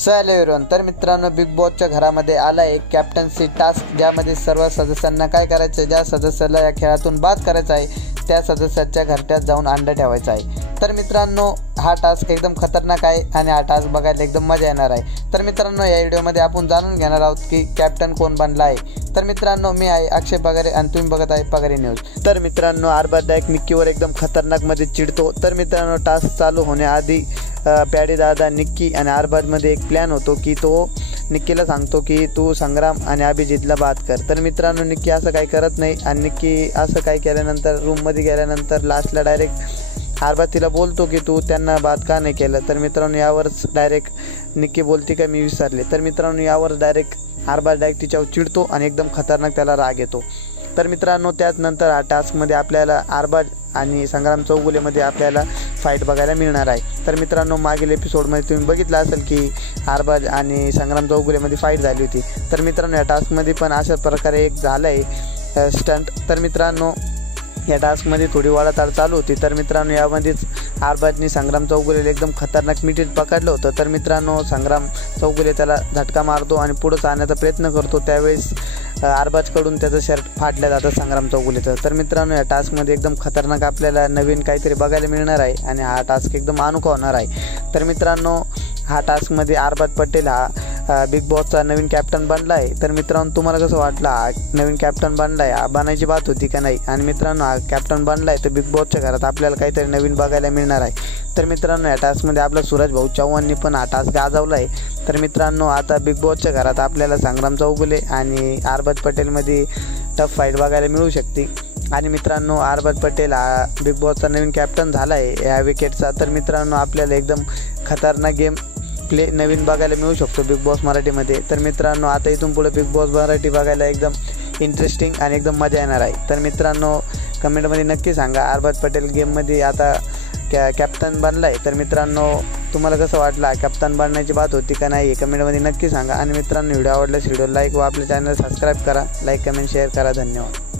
Hello everyone, तर मित्रांनो big बॉसच्या घरामध्ये आला एक कॅप्टन्सी टास्क, ज्यामध्ये सर्व सदस्यांना काय करायचं, ज्या सदस्याला या खेळातून बाद करायचा आहे त्या सदस्याच्या घरट्यात जाऊन अंडा ठेवायचा आहे। तर मित्रांनो हा टास्क एकदम खतरनाक आहे आणि हा टास्क बघायला एकदम मजा येणार आहे। तर मित्रांनो या व्हिडिओमध्ये आपण जाणून घेणार आहोत की कॅप्टन कोण बनला आहे। तर मित्रांनो मी आहे अक्षय पगारे आणि तुम्ही बघत आहे पगारे न्यूज। तर मित्रांनो आरबाजदायक निक्कीवर एकदम खतरनाक मध्ये चिडतो। तर मित्रांनो टास्क चालू होण्याआधी प्याडे दादा निक्की आणि आरबाजमध्ये एक प्लॅन होतो की तो निक्कीला सांगतो की तू संग्राम आणि अभिजितला बाद कर। तर मित्रांनो निक्की असं काही करत नाही आणि निक्की असं काही केल्यानंतर रूममध्ये गेल्यानंतर लास्टला डायरेक्ट आरबाज तिला बोलतो की तू त्यांना बाद का नाही केलं। तर मित्रांनो यावरच डायरेक्ट निक्की बोलते का मी विसरले। तर मित्रांनो यावर डायरेक्ट आरबाज डायरेक्ट तिच्यावर चिडतो आणि एकदम खतरनाक त्याला राग येतो। तर मित्रांनो त्यानंतर हा टास्कमध्ये आपल्याला आरबाज आणि संग्राम चौगुलेमध्ये आपल्याला फाईट बघायला मिळणार आहे। तर मित्रांनो मागील एपिसोडमध्ये तुम्ही बघितलं असेल की आरबाज आणि संग्राम चौगुलेमध्ये फाईट झाली होती। तर मित्रांनो या टास्कमध्ये पण अशा प्रकारे एक झालं आहे स्टंट। तर मित्रांनो या टास्कमध्ये थोडी वाढाताड चालू होती। तर मित्रांनो यामध्येच आरबाजनी संग्राम चौगुलेला एकदम खतरनाक मिठीत पकडलं होतं। तर मित्रांनो संग्राम चौगुले त्याला झटका मारतो आणि पुढे जाण्याचा प्रयत्न करतो, त्यावेळेस आरबाजकडून त्याचं शर्ट फाटलं जातं संग्राम चौगुलेचं। तर मित्रांनो या टास्कमध्ये एकदम खतरनाक आपल्याला नवीन काहीतरी बघायला मिळणार आहे आणि हा टास्क एकदम अनोखा होणार आहे। तर मित्रांनो हा टास्कमध्ये आरबाज पटेल हा बिग बॉसचा नवीन कॅप्टन बनला आहे। तर मित्रांनो तुम्हाला कसं वाटलं हा नवीन कॅप्टन बनला आहे, बनायची बात होती का नाही? आणि मित्रांनो हा कॅप्टन बनला आहे तर बिग बॉसच्या घरात आपल्याला काहीतरी नवीन बघायला मिळणार आहे। तर मित्रांनो या टास्कमध्ये आपला सूरज भाऊ चव्हाणनी पण हा टास्क गाजवला आहे। तर मित्रांनो आता बिग बॉसच्या घरात आपल्याला संग्राम चौगुले आणि आरबाज पटेलमध्ये टफ फाईट बघायला मिळू शकते। आणि मित्रांनो आरबाज पटेल हा बिग बॉसचा नवीन कॅप्टन झाला आहे या विकेटचा। तर मित्रांनो आपल्याला एकदम खतरनाक गेम प्ले नवीन बघायला मिळू शकतो बिग बॉस मराठीमध्ये। तर मित्रांनो आता इथून पुढे बिग बॉस मराठी बघायला एकदम इंटरेस्टिंग आणि एकदम मजा येणार आहे। तर मित्रांनो कमेंटमध्ये नक्की सांगा आरबाज पटेल गेममध्ये आता कॅप्टन बनला आहे। तर मित्रांनो तुम्हाला कसं वाटलं, कॅप्टन बनण्याची बात होती का नाही, कमेंटमध्ये नक्की सांगा। आणि मित्रांनो व्हिडिओ आवडल्यास व्हिडिओ लाईक व आपल्या चॅनल सबस्क्राईब करा, लाईक कमेंट शेअर करा। धन्यवाद।